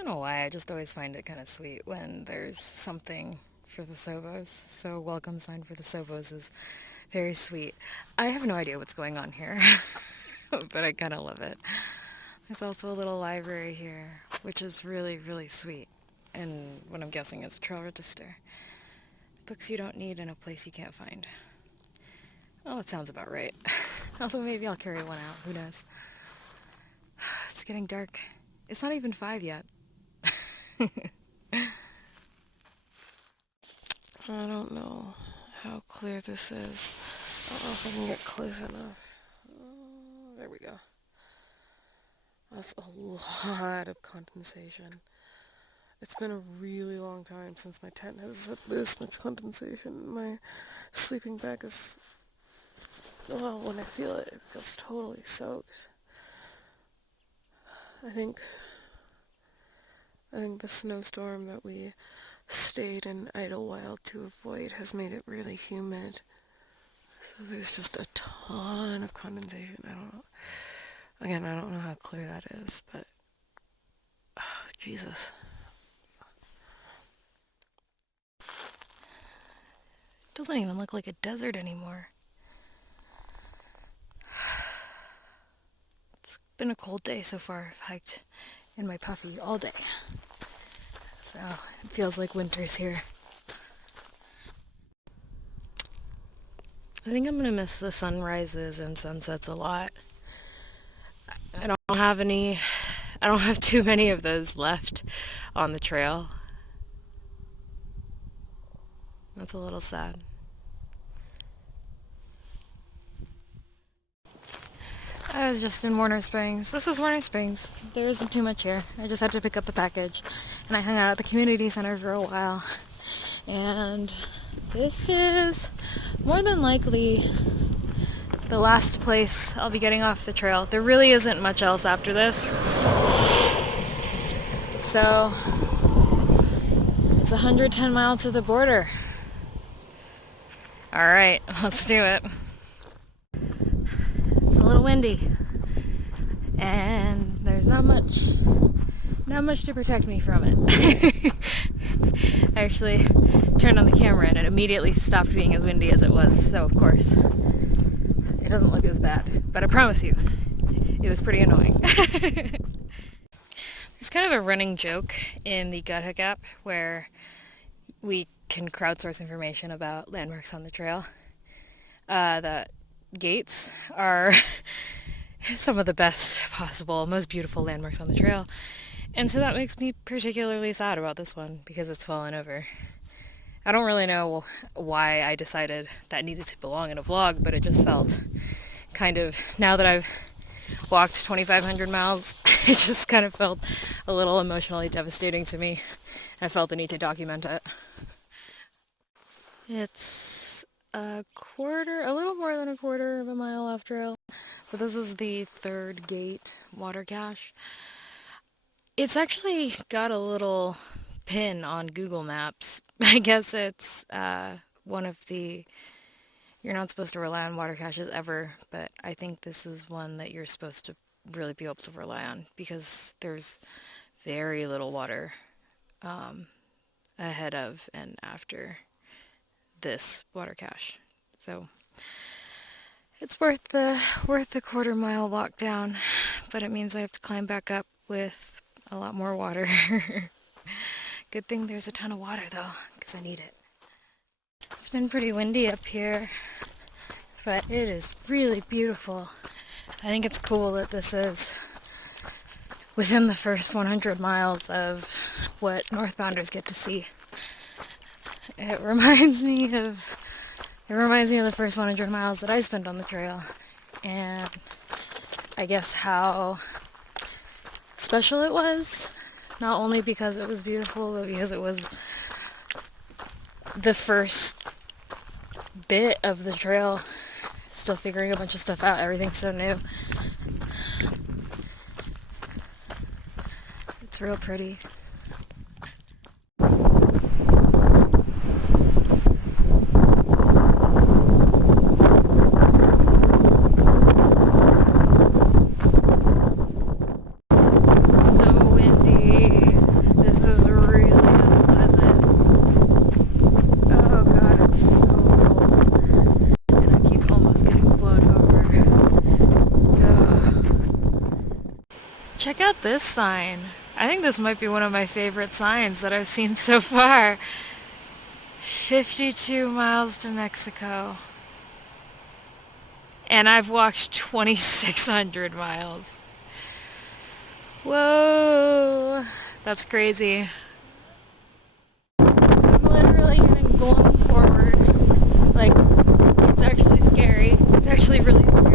don't know why, I just always find it kind of sweet when there's something for the SOBOs. So welcome sign for the SOBOs is very sweet. I have no idea what's going on here, but I kind of love it. There's also a little library here, which is really, really sweet. And what I'm guessing is a trail register. Books you don't need in a place you can't find. Oh, that sounds about right. Although maybe I'll carry one out. Who knows? It's getting dark. It's not even 5 yet. I don't know how clear this is. I don't know if I can get close enough. There we go. That's a lot of condensation. It's been a really long time since my tent has had this much condensation. My sleeping bag is, well, when I feel it, it feels totally soaked. I think the snowstorm that we stayed in Idyllwild to avoid has made it really humid. So there's just a ton of condensation. I don't know. Again, I don't know how clear that is, but oh, Jesus. It doesn't even look like a desert anymore. It's been a cold day so far. I've hiked in my puffy all day. So it feels like winter's here. I think I'm gonna miss the sunrises and sunsets a lot. I don't have too many of those left on the trail. That's a little sad. I was just in Warner Springs. This is Warner Springs. There isn't too much here. I just had to pick up a package. And I hung out at the community center for a while. And this is more than likely the last place I'll be getting off the trail. There really isn't much else after this. So it's 110 miles to the border. All right, let's do it. It's a little windy, and there's not much to protect me from it. I actually turned on the camera and it immediately stopped being as windy as it was, so of course it doesn't look as bad, but I promise you it was pretty annoying. There's kind of a running joke in the Gut Hook app where we can crowdsource information about landmarks on the trail. That gates are some of the best possible, most beautiful landmarks on the trail. And so that makes me particularly sad about this one because it's fallen over. I don't really know why I decided that needed to belong in a vlog, but it just felt kind of, now that I've walked 2,500 miles, it just kind of felt a little emotionally devastating to me. I felt the need to document it. It's a little more than a quarter of a mile off trail, but this is the third gate water cache. It's actually got a little pin on Google Maps. I guess it's one of the, you're not supposed to rely on water caches ever, but I think this is one that you're supposed to really be able to rely on because there's very little water ahead of and after this water cache. So it's worth the quarter mile walk down, but it means I have to climb back up with a lot more water. Good thing there's a ton of water though, because I need it. It's been pretty windy up here, but it is really beautiful. I think it's cool that this is within the first 100 miles of what northbounders get to see. It reminds me of the first 100 miles that I spent on the trail, and I guess how special it was, not only because it was beautiful, but because it was the first bit of the trail, still figuring a bunch of stuff out, everything's so new. It's real pretty. So windy. Check out this sign. I think this might be one of my favorite signs that I've seen so far. 52 miles to Mexico. And I've walked 2,600 miles. Whoa, that's crazy. I'm literally even going forward. Like, it's actually scary. It's actually really scary.